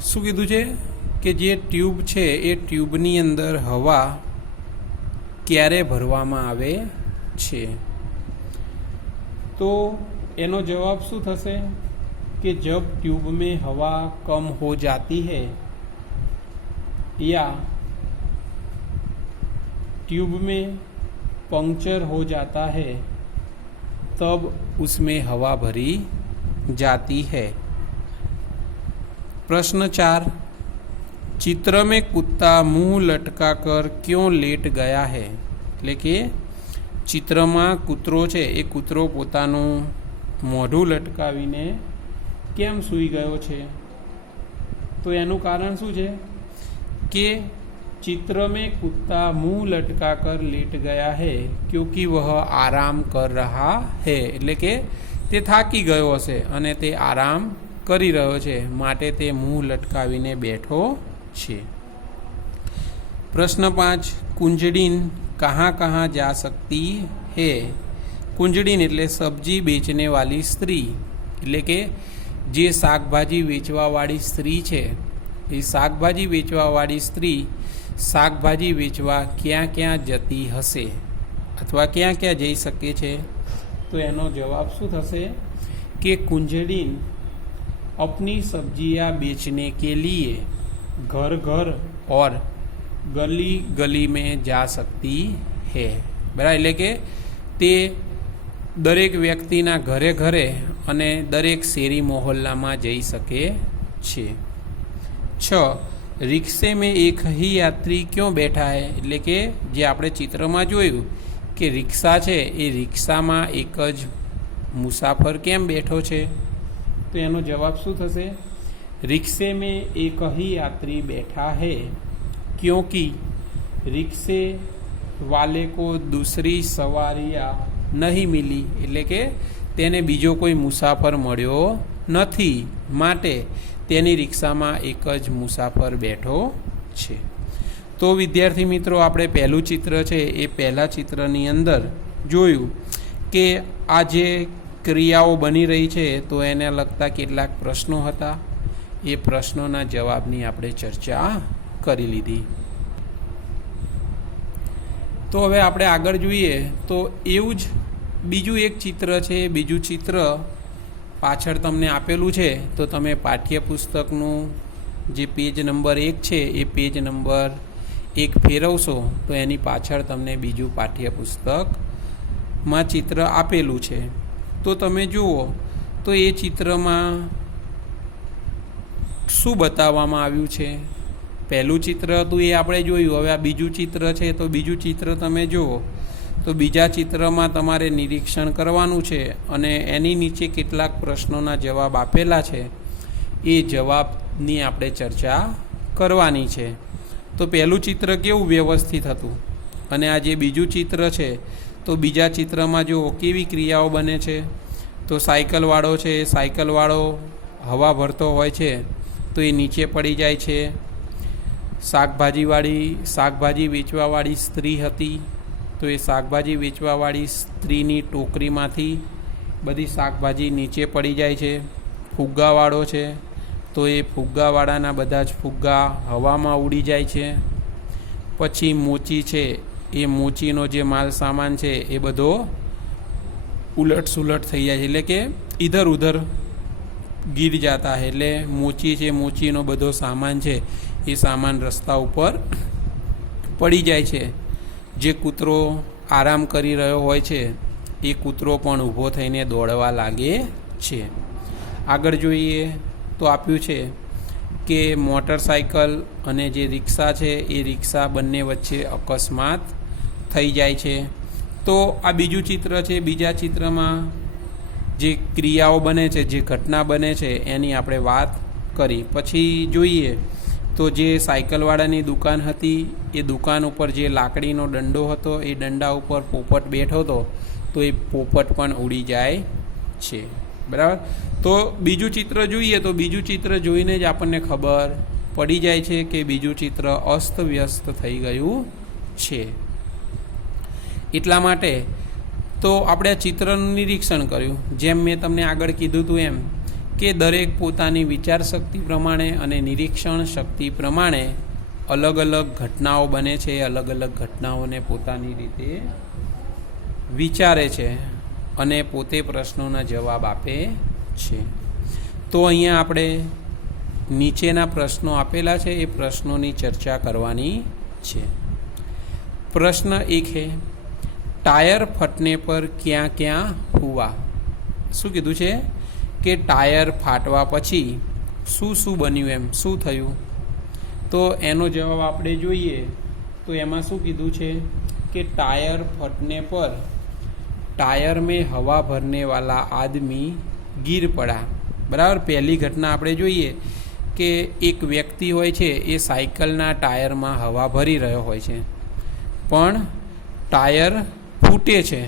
શું કીધું છે કે જે ટ્યુબ છે એ ટ્યુબની અંદર હવા ક્યારે ભરવામાં આવે છે? तो एनो जवाब शू थशे कि जब ट्यूब में हवा कम हो जाती है या ट्यूब में पंक्चर हो जाता है तब उसमें हवा भरी जाती है। प्रश्न 4, चित्र में कुत्ता मुंह लटकाकर क्यों लेट गया है? એટલે કે ચિત્રમાં કૂતરો છે એ કૂતરો પોતાનું મોઢું લટકાવીને કેમ સૂઈ ગયો છે? તો એનું કારણ શું છે કે चित्र में कुत्ता मुंह लटकाकर लेट गया है क्योंकि वह आराम कर रहा है। એટલે કે તે થાકી ગયો હશે અને તે આરામ કરી રહ્યો છે માટે તે મુંહ લટકાવીને બેઠો છે। प्रश्न 5, कुंजड़ीन कहाँ कहाँ जा सकती है? कुंजड़ीन એટલે सब्जी बेचने वाली स्त्री, એટલે કે જે શાકભાજી વેચવાવાળી સ્ત્રી છે એ શાકભાજી વેચવાવાળી સ્ત્રી શાકભાજી વેચવા ક્યાં ક્યાં જતી હશે અથવા ક્યાં ક્યાં જઈ શકે છે? તો એનો જવાબ શું થશે कि कुंजड़ीन अपनी सब्जियां बेचने के लिए घर घर और गली गली में जा सकती है। बराबर, એટલે કે તે દરેક વ્યક્તિના ઘરે ઘરે અને દરેક શેરી મોહલ્લામાં જઈ શકે છે। 6, रिक्शे में एक ही यात्री क्यों बैठा है? એટલે કે જે આપણે ચિત્રમાં જોયું કે રિક્ષા છે એ રિક્ષામાં એક જ મુસાફર કેમ બેઠો છે? તો એનો જવાબ શું થશે? रिक्शे में एक ही यात्री बैठा है क्योंकि रिक्शे वाले को दूसरी सवारियाँ नहीं मिली, એટલે કે તેને બીજો કોઈ મુસાફર મળ્યો નથી માટે તેની રિક્ષામાં એક જ મુસાફર બેઠો છે। તો વિદ્યાર્થી મિત્રો, આપણે પહેલું ચિત્ર છે એ પહેલા ચિત્રની અંદર જોયું કે આ જે ક્રિયાઓ બની રહી છે તો એને લગતા કેટલાક પ્રશ્નો હતા, એ પ્રશ્નોના જવાબની આપણે ચર્ચા કરી લીધી। તો હવે આપણે આગળ જોઈએ તો એવું જ બીજું એક ચિત્ર છે। બીજું ચિત્ર પાછળ તમને આપેલું છે તો તમે પાઠ્યપુસ્તકનું જે પેજ નંબર 1 છે એ પેજ નંબર 1 ફેરવશો તો એની પાછળ તમને બીજું પાઠ્યપુસ્તકમાં ચિત્ર આપેલું છે। તો તમે જુઓ તો એ ચિત્રમાં શું બતાવવામાં આવ્યું છે? પહેલું ચિત્ર હતું એ આપણે જોયું, હવે આ બીજું ચિત્ર છે તો બીજું ચિત્ર તમે જુઓ તો બીજા ચિત્રમાં તમારે નિરીક્ષણ કરવાનું છે અને એની નીચે કેટલાક પ્રશ્નોના જવાબ આપેલા છે એ જવાબની આપણે ચર્ચા કરવાની છે। તો પહેલું ચિત્ર કેવું વ્યવસ્થિત હતું અને આ જે બીજું ચિત્ર છે તો બીજા ચિત્રમાં જો કેવી ક્રિયાઓ બને છે તો સાયકલવાળો છે, સાયકલવાળો હવા ભરતો હોય છે તો એ નીચે પડી જાય છે। શાકભાજી વેચવાવાળી સ્ત્રી હતી તો એ શાકભાજી વેચવાવાળી સ્ત્રીની ટોકરીમાંથી બધી શાકભાજી નીચે પડી જાય છે। ફુગ્ગાવાળો છે તો એ ફુગ્ગાવાળાના બધા જ ફુગ્ગા હવામાં ઉડી જાય છે। પછી મોચી છે, એ મોચીનો જે માલ સામાન છે એ બધો ઉલટ સુલટ થઈ જાય છે, એટલે કે ઇધર ઉધર ગીર જાતા है। એટલે મોચી છે, મોચીનો બધો સામાન છે એ સામાન રસ્તા ઉપર પડી જાય છે। જે કૂતરો આરામ કરી રહ્યો હોય છે એ કૂતરો પણ ઊભો થઈને દોડવા લાગે છે। આગળ જોઈએ તો આપ્યું છે કે મોટરસાઇકલ અને જે રિક્ષા છે એ રિક્ષા બંને વચ્ચે અકસ્માત થઈ જાય છે। તો આ બીજું ચિત્ર છે। બીજા ચિત્રમાં જે ક્રિયાઓ બને છે, જે ઘટના બને છે એની આપણે વાત કરી। પછી જોઈએ તો જે સાયકલવાળાની દુકાન હતી એ દુકાન ઉપર જે લાકડીનો દંડો હતો એ દંડા ઉપર પોપટ બેઠો હતો તો એ પોપટ પણ ઉડી જાય છે। બરાબર, તો બીજું ચિત્ર જોઈએ તો બીજું ચિત્ર જોઈને જ આપણને ખબર પડી જાય છે કે બીજું ચિત્ર અસ્તવ્યસ્ત થઈ ગયું છે। એટલા માટે તો આપણે આ ચિત્રનું નિરીક્ષણ કર્યું, જેમ મેં તમને આગળ કીધું હતું એમ કે દરેક પોતાની વિચાર શક્તિ પ્રમાણે અને નિરીક્ષણ શક્તિ પ્રમાણે અલગ અલગ ઘટનાઓ બને છે, અલગ અલગ ઘટનાઓને પોતાની રીતે વિચારે છે અને પોતે પ્રશ્નોના જવાબ આપે છે. તો અહીંયા આપણે નીચેના પ્રશ્નો આપેલા છે, એ પ્રશ્નોની ચર્ચા કરવાની છે. प्रश्न 1 है, टायर फटने पर क्या क्या हुआ? शू कीधुं छे कि टायर फाटवा पछी शू शू बन्युं, एम शू थयुं? तो एनो जवाब आपणे जोईए तो एमां शू कीधुं छे कि टायर फटने पर टायर में हवा भरने वाला आदमी गिर पड़ा. बराबर. पहली घटना आपणे जोईए कि एक व्यक्ति होय छे ए साइकलना टायरमां हवा भरी रह्यो होय छे, पण टायर फूटे છે.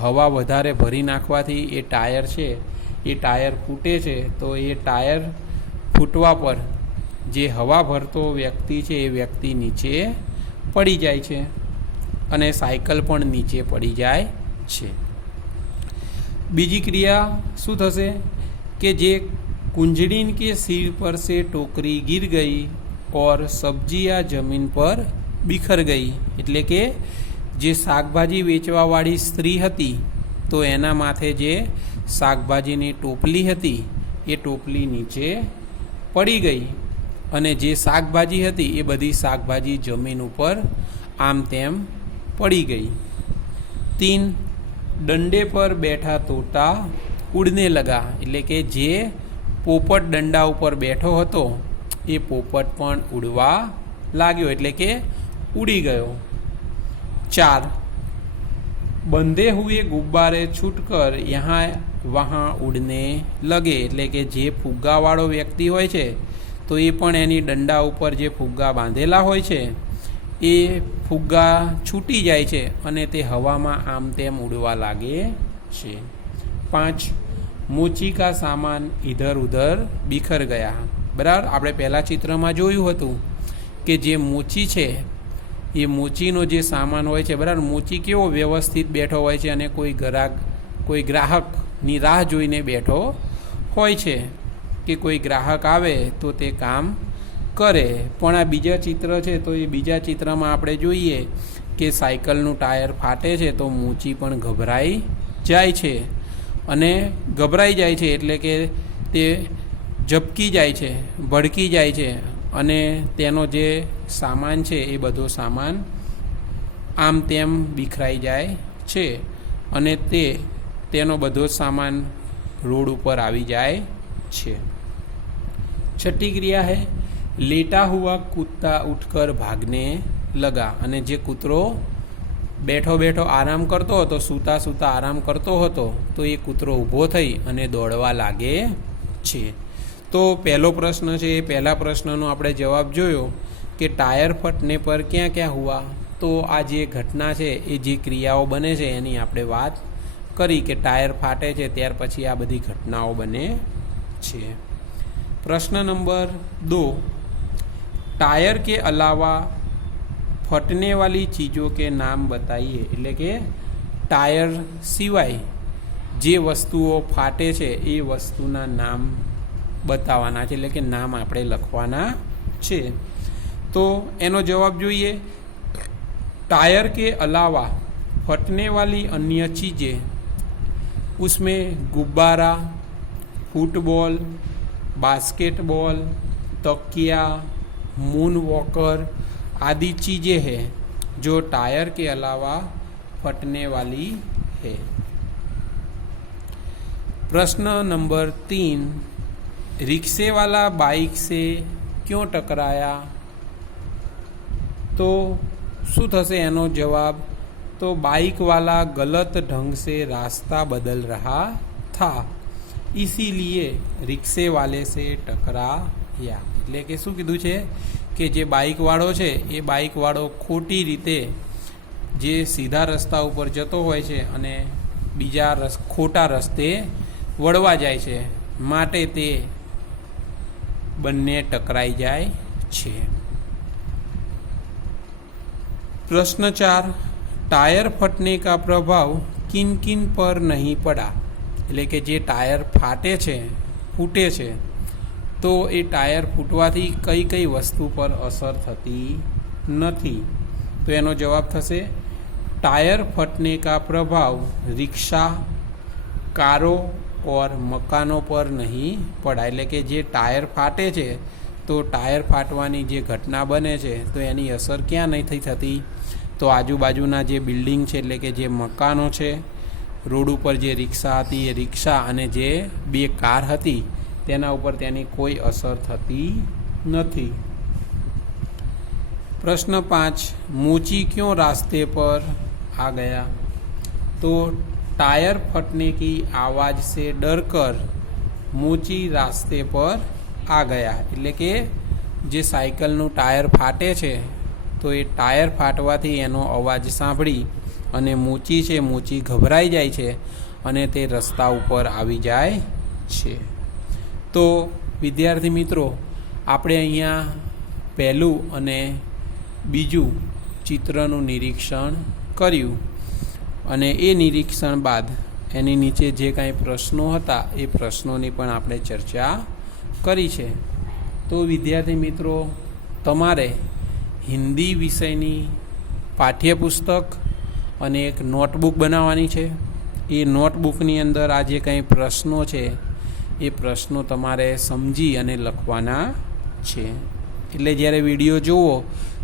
હવા વધારે ભરી નાખવાથી એ ટાયર છે એ ટાયર ફૂટે છે. તો એ ટાયર ફૂટવા પર જે હવા ભરતો વ્યક્તિ છે એ વ્યક્તિ નીચે પડી જાય છે અને સાયકલ પણ નીચે પડી જાય છે. બીજી ક્રિયા શું થશે કે જે कुंजड़ीन के सिर पर से टोकरी गिर गई और सब्जियां जमीन पर बिखर गई. એટલે કે જે શાકભાજી વેચવાવાળી સ્ત્રી હતી તો એના માથે જે શાકભાજીની ટોપલી હતી એ ટોપલી નીચે પડી ગઈ અને જે શાકભાજી હતી એ બધી શાકભાજી જમીન ઉપર આમ તેમ પડી ગઈ. 3. डंडे पर बैठा तोता उड़ने लगा. એટલે કે જે પોપટ દંડા ઉપર બેઠો હતો એ પોપટ પણ ઉડવા લાગ્યો, એટલે કે उड़ी गयो. 4. बंधे हुए गुब्बारे छूटकर यहाँ वहाँ उड़ने लगे. એટલે કે જે ફુગ્ગાવાળો વ્યક્તિ હોય છે તો એ પણ એની દંડા ઉપર જે ફુગ્ગા બાંધેલા હોય છે એ ફુગ્ગા છૂટી જાય છે અને તે હવામાં આમ તેમ ઉડવા લાગે છે. 5. मोची का सामान इधर उधर बिखर गया. बराबर. આપણે પહેલા ચિત્રમાં જોયું હતું કે જે મોચી છે એ મોચીનો જે સામાન હોય છે, બરાબર, મોચી કેવો વ્યવસ્થિત બેઠો હોય છે અને કોઈ ગ્રાહકની રાહ જોઈને બેઠો હોય છે કે કોઈ ગ્રાહક આવે તો તે કામ કરે. પણ આ બીજા ચિત્ર છે તો એ બીજા ચિત્રમાં આપણે જોઈએ કે સાયકલનું ટાયર ફાટે છે તો મોચી પણ ગભરાઈ જાય છે અને ગભરાઈ જાય છે એટલે કે તે ઝબકી જાય છે, ભડકી જાય છે અને તેનો જે સામાન છે એ બધો સામાન આમ તેમ બિખરાઈ જાય છે અને તેનો બધો સામાન રોડ ઉપર આવી જાય છે. 6ठी क्रिया है, लेटा हुआ कुत्ता उठकर भागने लगा. અને જે કૂતરો બેઠો બેઠો આરામ કરતો હતો, સૂતા સૂતા આરામ કરતો હતો, તો એ કૂતરો ઊભો થઈ અને દોડવા લાગે છે. તો પહેલો પ્રશ્ન છે એ પહેલા પ્રશ્નનો આપણે જવાબ જોયો કે ટાયર ફટને પર ક્યાં ક્યાં હુઆ. તો આ જે ઘટના છે એ જે ક્રિયાઓ બને છે એની આપણે વાત કરી કે ટાયર ફાટે છે ત્યાર પછી આ બધી ઘટનાઓ બને છે. प्रश्न नंबर 2, टायर के अलावा फटने वाली चीज़ों के नाम बताइए. એટલે કે ટાયર સિવાય જે વસ્તુઓ ફાટે છે એ વસ્તુના નામ બતાવવાના છે, એટલે કે નામ આપણે લખવાના છે. તો એનો જવાબ જોઈએ. टायर के अलावा फटने वाली अन्य चीज़ें, उसमें गुब्बारा, फुटबॉल, बास्केटबॉल, तकिया, मून वॉकर आदि चीज़ें हैं जो टायर के अलावा फटने वाली है. प्रश्न नंबर 3, रिक्शे वाला बाइक से क्यों टकराया. तो शू थशे एनो जवाब. तो बाइक वाला गलत ढंग से रास्ता बदल रहा था, इसीलिए रिक्शे वाले से टकराया. એટલે કે શું કીધું છે કે જે બાઇકવાળો છે એ બાઇકવાળો ખોટી રીતે જે સીધા રસ્તા ઉપર જતો હોય છે અને બીજા ખોટા રસ્તે વળવા જાય છે, માટે તે બંને ટકરાઈ જાય છે. प्रश्न 4, टायर फटने का प्रभाव किन किन पर नहीं पड़ा. એટલે કે જે ટાયર ફાટે છે ફૂટે છે તો એ ટાયર ફૂટવાથી કઈ કઈ વસ્તુ પર અસર થતી નથી? તો એનો જવાબ થશે टायर फटने का प्रभाव रिक्शा, कारों और मकानों पर नहीं पड़ा। એટલે કે જે ટાયર ફાટે છે તો ટાયર ફાટવાની જે ઘટના બને છે તો એની અસર ક્યાં નથી થતી? તો આજુબાજુના જે બિલ્ડિંગ છે એટલે કે જે મકાનો છે, રોડ ઉપર જે રિક્ષા હતી એ રિક્ષા અને જે બે કાર હતી તેના ઉપર તેની કોઈ અસર થતી નથી। प्रश्न 5, मोची क्यों रास्ते पर आ गया? तो टायर फटने की आवाज़ से डरकर मोची रास्ते पर आ गया। એટલે કે જે સાયકલનું ટાયર ફાટે છે તો એ ટાયર ફાટવાથી એનો અવાજ સાંભળી અને મોચી છે મોચી ગભરાઈ જાય છે અને તે રસ્તા ઉપર આવી જાય છે। તો વિદ્યાર્થી મિત્રો, આપણે અહીંયા પહેલું અને બીજું ચિત્રનું નિરીક્ષણ કર્યું અને એ નિરીક્ષણ બાદ એની નીચે જે કાંઈ પ્રશ્નો હતા એ પ્રશ્નોની પણ આપણે ચર્ચા કરી છે। તો વિદ્યાર્થી મિત્રો, તમારે હિન્દી વિષયની પાઠ્યપુસ્તક અને એક નોટબુક બનાવવાની છે। એ નોટબુકની અંદર આ જે કંઈ પ્રશ્નો છે એ પ્રશ્નો તમારે સમજી અને લખવાના છે। એટલે જ્યારે વિડીયો જુઓ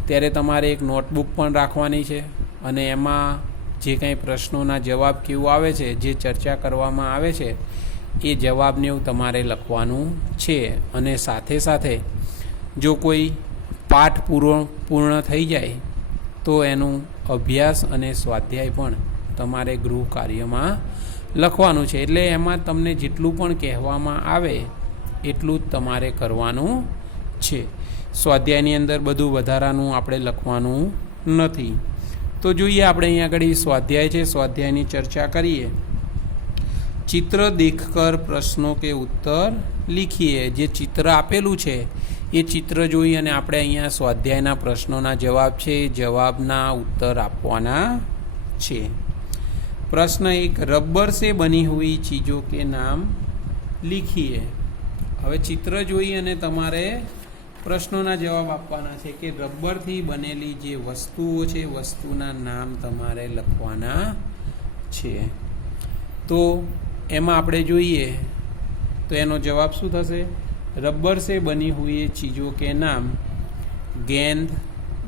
ત્યારે તમારે એક નોટબુક પણ રાખવાની છે અને એમાં જે કંઈ પ્રશ્નોના જવાબ કેવું આવે છે, જે ચર્ચા કરવામાં આવે છે એ જવાબને એવું તમારે લખવાનું છે। અને સાથે સાથે જો કોઈ પાઠ પૂર્ણ થઈ જાય તો એનું અભ્યાસ અને સ્વાધ્યાય પણ તમારે ગૃહ કાર્યમાં લખવાનું છે। એટલે એમાં તમને જેટલું પણ કહેવામાં આવે એટલું જ તમારે કરવાનું છે। સ્વાધ્યાયની અંદર બધું વધારાનું આપણે લખવાનું નથી। તો જોઈએ આપણે અહીંયા આગળ સ્વાધ્યાય છે, સ્વાધ્યાયની ચર્ચા કરીએ। चित्र देखकर प्रश्नों के उत्तर लिखिए। જે ચિત્ર આપેલું છે એ ચિત્ર જોઈ અને આપણે અહીંયા સ્વાધ્યાયના પ્રશ્નોના જવાબ છે જવાબના उत्तर આપવાના છે। प्रश्न 1, रबर से बनी हुई चीज़ों के नाम लिखिए। હવે ચિત્ર જોઈ અને તમારે પ્રશ્નોના જવાબ આપવાના છે કે રબરથી બનેલી જે વસ્તુઓ છે વસ્તુના નામ તમારે લખવાના છે। તો એમાં આપણે જોઈએ તો એનો જવાબ શું થશે? रबर से बनी हुई चीज़ों के नाम गेंद,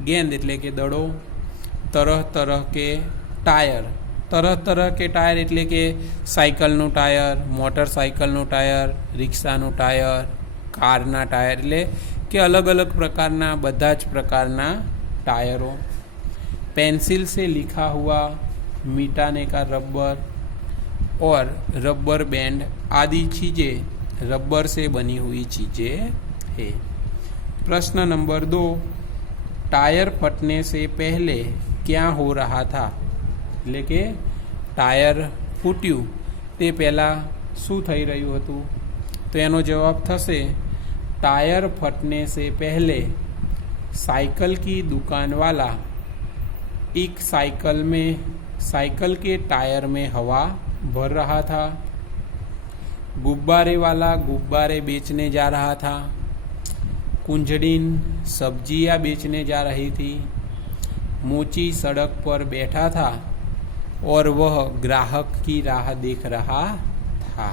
गेंद એટલે કે દડો, तरह तरह के टायर, तरह तरह के टायर એટલે કે સાયકલનું ટાયર, મોટરસાયકલનું ટાયર, રિક્ષાનું ટાયર, કારના ટાયર, એટલે કે अलग अलग પ્રકારના બધા જ પ્રકારના ટાયરો। पेंसिल से लिखा हुआ मिटाने का रबर और रबर बैंड आदि चीज़ें रबर से बनी हुई चीज़ें है। प्रश्न नंबर 2, टायर फटने से पहले क्या हो रहा था? એટલે કે ટાયર ફૂટ્યું તે પહેલાં શું થઈ રહ્યું હતું? તો એનો જવાબ થશે टायर फटने से पहले साइकिल की दुकान वाला एक साइकिल के टायर में हवा भर रहा था। गुब्बारे वाला गुब्बारे बेचने जा रहा था। कुंजड़ीन सब्जियां बेचने जा रही थी। मोची सड़क पर बैठा था और वह ग्राहक की राह देख रहा था।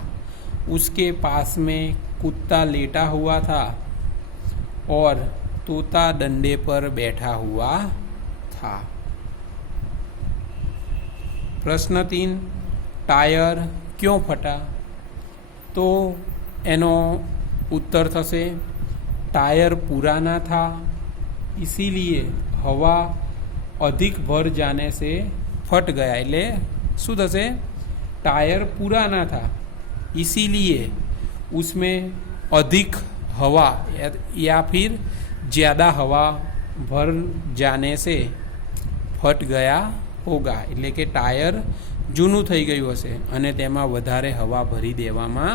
उसके पास में कुत्ता लेटा हुआ था और तोता डंडे पर बैठा हुआ था। प्रश्न 3, टायर क्यों फटा? तो एनो उत्तर थसे टायर पुराना था इसीलिए हवा अधिक भर जाने से फट गया। એટલે શું થશે? टायर पुराना था इसीलिए उसमें अधिक हवा या फिर ज़्यादा हवा भर जाने से फट गया होगा। એટલે કે ટાયર જૂનું થઈ ગયું હશે અને તેમાં વધારે હવા ભરી દેવામાં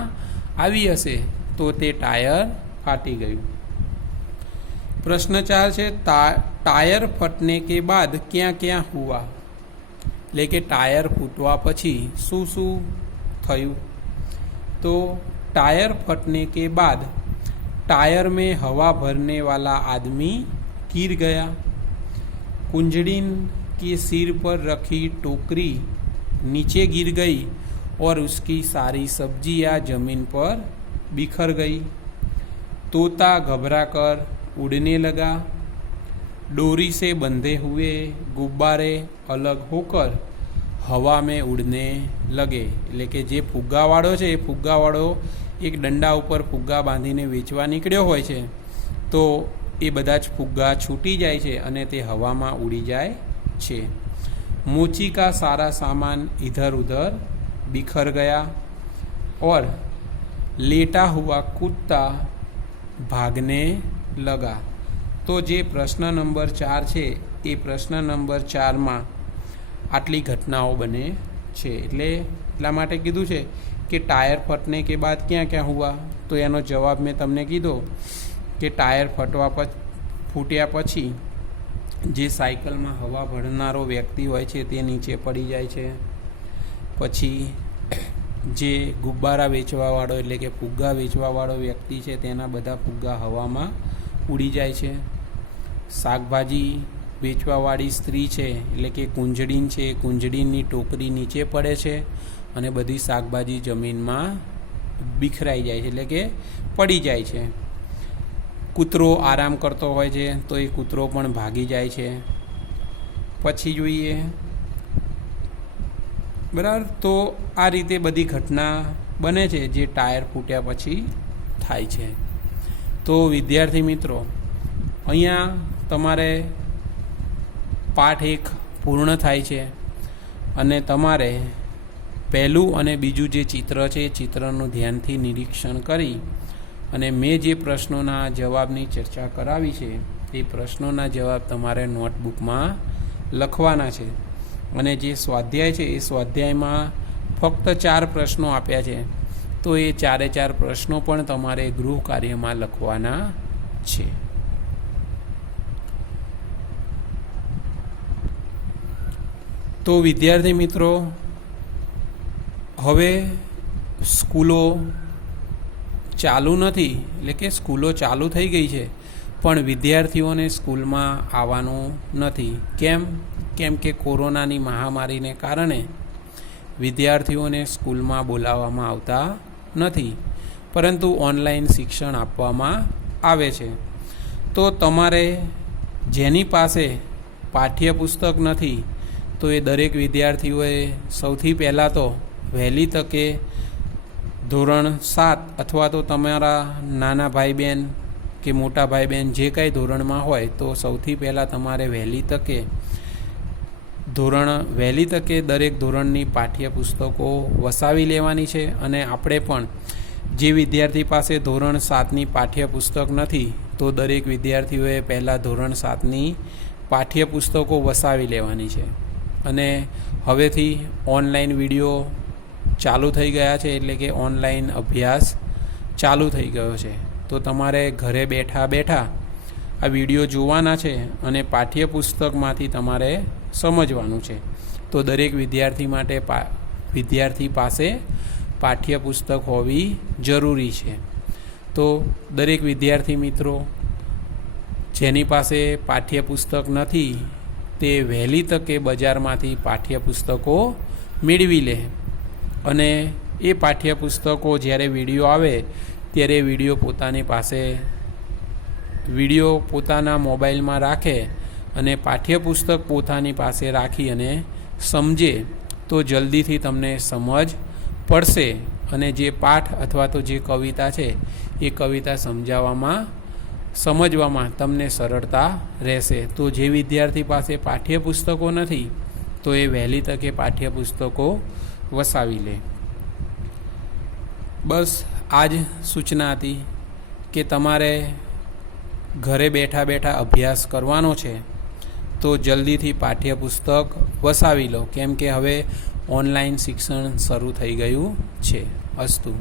આવી હશે તો તે ટાયર ફાટી ગયું। प्रश्न 4 છે टायर फटने के बाद क्या क्या हुआ? એટલે કે ટાયર ફૂટવા પછી શું શું થયું? તો टायर फटने के बाद टायर में हवा भरने वाला आदमी गिर गया। कुंजड़ीन के सिर पर रखी टोकरी नीचे गिर गई और उसकी सारी सब्जियां जमीन पर बिखर गई। तोता घबराकर उड़ने लगा। डोरी से बंधे हुए गुब्बारे अलग होकर हवा में उड़ने लगे। એટલે કે જે ફુગ્ગાવાળો છે એ ફુગ્ગાવાળો એક દંડા ઉપર ફુગ્ગા બાંધીને વેચવા નીકળ્યો હોય છે તો એ બધા જ ફુગ્ગા છૂટી જાય છે અને તે હવામાં ઉડી જાય છે। मोची का सारा सामान इधर उधर बिखर गया और लेटा हुआ कुत्ता भागने लगा। तो जे प्रश्न नंबर 4 છે એ પ્રશ્ન નંબર 4 માં આટલી ઘટનાઓ બને છે। એટલે એટલા માટે કીધું છે કે ટાયર ફટને કે બાદ ક્યાં ક્યાં હુઆ, તો એનો જવાબ મેં તમને કીધો કે ટાયર ફૂટ્યા પછી જે સાયકલમાં હવા ભરનારો વ્યક્તિ હોય છે તે નીચે પડી જાય છે। પછી જે ગુબ્બારા વેચવાવાળો એટલે કે ફુગ્ગા વેચવાવાળો વ્યક્તિ છે તેના બધા ફુગ્ગા હવામાં ઉડી જાય છે। શાકભાજી વેચવાવાળી સ્ત્રી છે એટલે કે કુંજડીન છે, કુંજડીનની ટોકરી નીચે પડે છે અને બધી શાકભાજી જમીનમાં बिखराई જાય છે એટલે કે પડી જાય છે। કૂતરો આરામ કરતો હોય છે તો એ કૂતરો પણ ભાગી જાય છે। પછી જોઈએ બરાબર, તો આ રીતે બધી ઘટના બને છે જે ટાયર ફૂટ્યા પછી થાય છે। તો વિદ્યાર્થી મિત્રો અહીંયા તમારે પાઠ 1 પૂર્ણ થાય છે અને તમારે પહેલું અને બીજું જે ચિત્ર છે એ ચિત્રનું ધ્યાનથી નિરીક્ષણ કરી અને મેં જે પ્રશ્નોના જવાબની ચર્ચા કરાવી છે એ પ્રશ્નોના જવાબ તમારે નોટબુકમાં લખવાના છે। અને જે સ્વાધ્યાય છે એ સ્વાધ્યાયમાં ફક્ત 4 પ્રશ્નો આપ્યા છે તો એ 4 પ્રશ્નો પણ તમારે ગૃહ કાર્યમાં લખવાના છે। તો વિદ્યાર્થી મિત્રો હવે સ્કૂલો ચાલુ નથી એટલે કે સ્કૂલો ચાલુ થઈ ગઈ છે પણ વિદ્યાર્થીઓને સ્કૂલમાં આવવાનું નથી। કેમ કે કોરોનાની મહામારીને કારણે વિદ્યાર્થીઓને સ્કૂલમાં બોલાવવામાં આવતા નથી પરંતુ ઓનલાઈન શિક્ષણ આપવામાં આવે છે। તો તમારે જેની પાસે પાઠ્યપુસ્તક નથી તો એ દરેક વિદ્યાર્થીઓએ સૌથી પહેલાં તો વહેલી તકે ધોરણ 7 અથવા તો તમારા નાના ભાઈ બહેન કે મોટા ભાઈ બહેન જે કાંઈ ધોરણમાં હોય તો સૌથી પહેલાં તમારે વહેલી તકે દરેક ધોરણની પાઠ્યપુસ્તકો વસાવી લેવાની છે। અને આપણે પણ જે વિદ્યાર્થી પાસે ધોરણ 7ની પાઠ્યપુસ્તક નથી તો દરેક વિદ્યાર્થીઓએ પહેલાં ધોરણ 7ની પાઠ્યપુસ્તકો વસાવી લેવાની છે। અને હવેથી ઓનલાઈન વિડીયો ચાલુ થઈ ગયા છે એટલે કે ઓનલાઈન અભ્યાસ ચાલુ થઈ ગયો છે તો તમારે ઘરે બેઠા બેઠા આ વિડીયો જોવાના છે અને પાઠ્યપુસ્તકમાંથી તમારે સમજવાનું છે। તો દરેક વિદ્યાર્થી પાસે પાઠ્યપુસ્તક હોવી જરૂરી છે। તો દરેક વિદ્યાર્થી મિત્રો જેની પાસે પાઠ્યપુસ્તક નથી તે વહેલી તકે બજારમાંથી પાઠ્યપુસ્તકો મેળવી લે અને એ પાઠ્યપુસ્તકો જ્યારે વિડીયો આવે ત્યારે વિડીયો પોતાના મોબાઈલમાં રાખે અને પાઠ્યપુસ્તક પોતાની પાસે રાખી અને સમજે તો જલ્દીથી તમને સમજ પડશે અને જે પાઠ અથવા તો જે કવિતા છે એ કવિતા સમજવામાં તમને સરળતા રહેશે। તો જે વિદ્યાર્થી પાસે પાઠ્યપુસ્તકો નથી તો એ વહેલી તકે પાઠ્યપુસ્તકો વસાવી લે। બસ આ જ સૂચના હતી કે તમારે ઘરે બેઠા બેઠા અભ્યાસ કરવાનો છે તો જલ્દીથી પાઠ્યપુસ્તક વસાવી લો કેમ કે હવે ઓનલાઈન શિક્ષણ શરૂ થઈ ગયું છે। અસ્તુ।